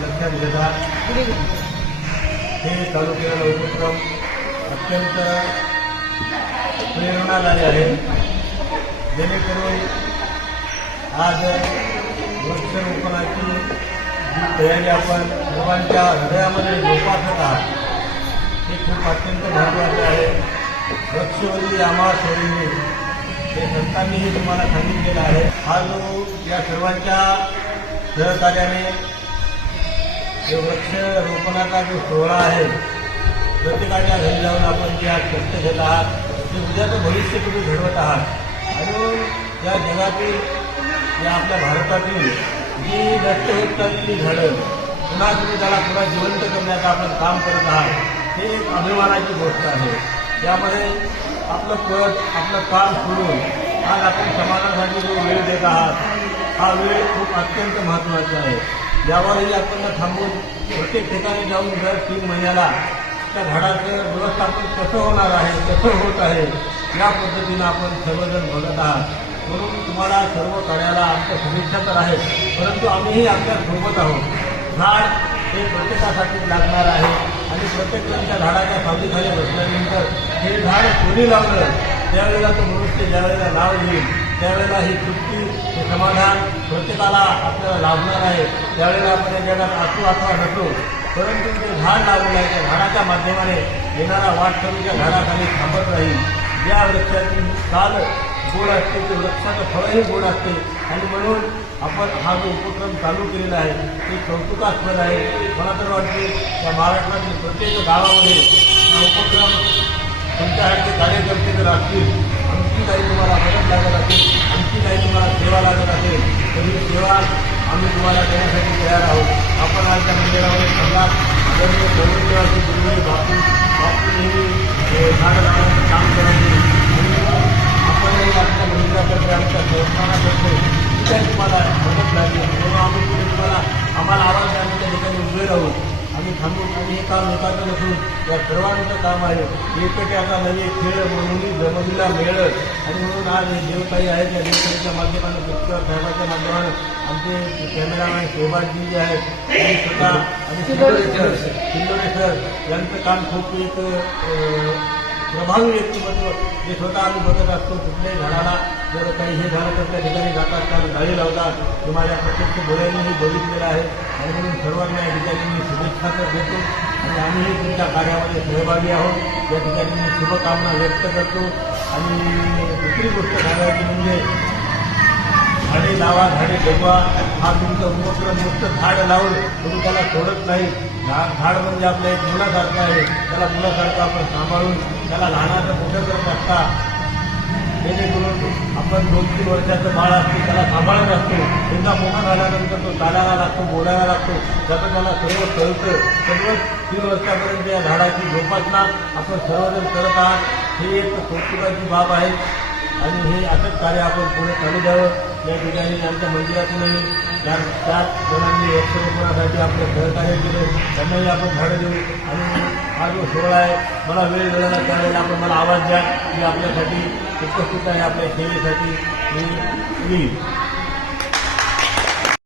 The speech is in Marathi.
लक्षात घेता. हे चालू केलेला उपक्रम अत्यंत प्रेरणादायी आहे. जेणेकरून आज वृक्षरोपणाची जी तयारी आपण सर्वांच्या हृदयामध्ये जोपासत आहात. हे खूप अत्यंत महत्त्वाचे आहे. वृक्षवली आम्हा सोडीने हे संतांनीही तुम्हाला सांगितलेलं आहे. हा जो या सर्वांच्या सहकार्याने हे वृक्षरोपणाचा जो सोहळा आहे प्रत्येकाच्या घरी जाऊन आपण जे आज कष्ट घेत आहात. ते उद्याचं भविष्य तुम्ही घडवत आहात. आणि या जगातील या आपल्या भारतातील जी नष्ट होत चाललेली झाडं पुन्हा तुम्ही त्याला पुन्हा जिवंत करण्याचं आपण काम करत आहात हे एक अभिमानाची गोष्ट आहे. त्यामध्ये आपलं पद आपलं काम सोडून आज आपण समाजासाठी जो वेळ देत आहात हा वेळ खूप अत्यंत महत्त्वाचा आहे. यावरही आपण थांबून प्रत्येक ठिकाणी जाऊन दर तीन महिन्याला त्या झाडाचं व्यवस्थापन कसं होणार आहे कसं होत आहे या पद्धतीनं आपण सर्वजण बघत आहात. म्हणून तुम्हाला सर्व कार्याला आमच्या शुभेच्छा तर आहेत परंतु आम्हीही आमच्यासोबत आहोत. झाड हे प्रत्येकासाठी लागणार आहे आणि प्रत्येकजण त्या झाडाच्या सावलीखाली बसल्यानंतर हे झाड कोणी लावलं त्यावेळेला तो मनुष्य ज्यावेळेला लाव घेईल त्यावेळेला ही तृप्ती हे समाधान प्रत्येकाला आपल्याला लाभणार आहे त्यावेळेला आपण या जगात असू अथवा नसो परंतु ते झाड लावलेलं आहे त्या झाडाच्या माध्यमाने येणारा वाटसरूच्या झाडाखाली थांबत राहील. या वृक्षाची साल गोड असते ते वृक्षाचं फळही गोड असते. आणि म्हणून आपण हा जो उपक्रम चालू केलेला आहे ते कौतुकास्पद आहे. मला तर वाटते त्या महाराष्ट्रातील प्रत्येक गावामध्ये हा उपक्रम तुमच्यासारखे कार्यकर्ते जर असतील आणखी काही तुम्हाला मदत लागत असेल आणखी काही तुम्हाला सेवा लागत असेल तर ही सेवा आम्ही तुम्हाला देण्यासाठी तयार आहोत. आपण आज त्या मंदिरामध्ये सल्लात आदरणीय सर्वदेवाचे गुरुजी बापू बापू नेहमी हे लावण्याचं काम करायचे. आपणही आमच्या मंदिरातर्फे आमच्या संस्थानातर्फे जी काही तुम्हाला मदत लागेल. तेव्हा आम्ही तुम्हाला आम्हाला आवाज द्यायला त्या ठिकाणी उभे राहू. आम्ही थांबून आणि हे काम एकाचं नसून या सर्वांचं काम आहे. एकट्याचा म्हणजे खेळ म्हणून जमनीला मेळ आणि म्हणून आज देवताई आहेत या देवताईच्या माध्यमानं गुप्तर साहेबाच्या माध्यमानं आमचे कॅमेरामॅन शोभाजी जे आहेत ते स्वतः आणि शिंदोडे सर यांचं काम खूप एक प्रभावी व्यक्तिमत्व जे स्वतः आम्ही बघत असतो कुठल्याही झाडाला जर काही हे झालं तर त्या ठिकाणी जातात गाडी लावतात तुम्हाला माझ्या प्रत्यक्ष डोळ्यांनीही बघितलेलं आहे. आणि म्हणून सर्वांना या ठिकाणी मी शुभेच्छा तर देतो. आणि आम्हीही तुमच्या कार्यामध्ये सहभागी आहोत. या ठिकाणी मी शुभकामना व्यक्त करतो. आणि दुसरी गोष्ट सांगायची म्हणजे झाडे लावा झाडे जगवा. हा तुमचा उपक्रम नुसतं झाड लावून तुम्ही त्याला सोडत नाही. झाड झाड म्हणजे आपल्या एक मुलासारखं आहे. त्याला मुलासारखं आपण सांभाळून त्याला लहानाचं मोठं करत असता जेणेकरून आपण दोन तीन वर्षाचं बाळ असतो त्याला सांभाळत असतो. एकदा मोठा झाल्यानंतर तो चालायला लागतो बोलायला लागतो. त्याचं त्याला सर्व कळतं. सर्व तीन वर्षापर्यंत या झाडाची जोपासना आपण सर्वजण करत आहात. ही एक कौतुकाची बाब आहे. आणि हे असंच कार्य आपण पुढे चालू द्यावं. या ठिकाणी आमच्या मंदिरातूनही चार चार जणांनी वृक्षारोपणासाठी आपलं सहकार्य केलं. त्यांनाही आपण भाडं देऊ. आणि हा जो सोहळा आहे मला वेळ वेळेला करायला आपण मला आवाज द्या की आपल्यासाठी उपस्थित आहे आपल्या सेवेसाठी. मी येईल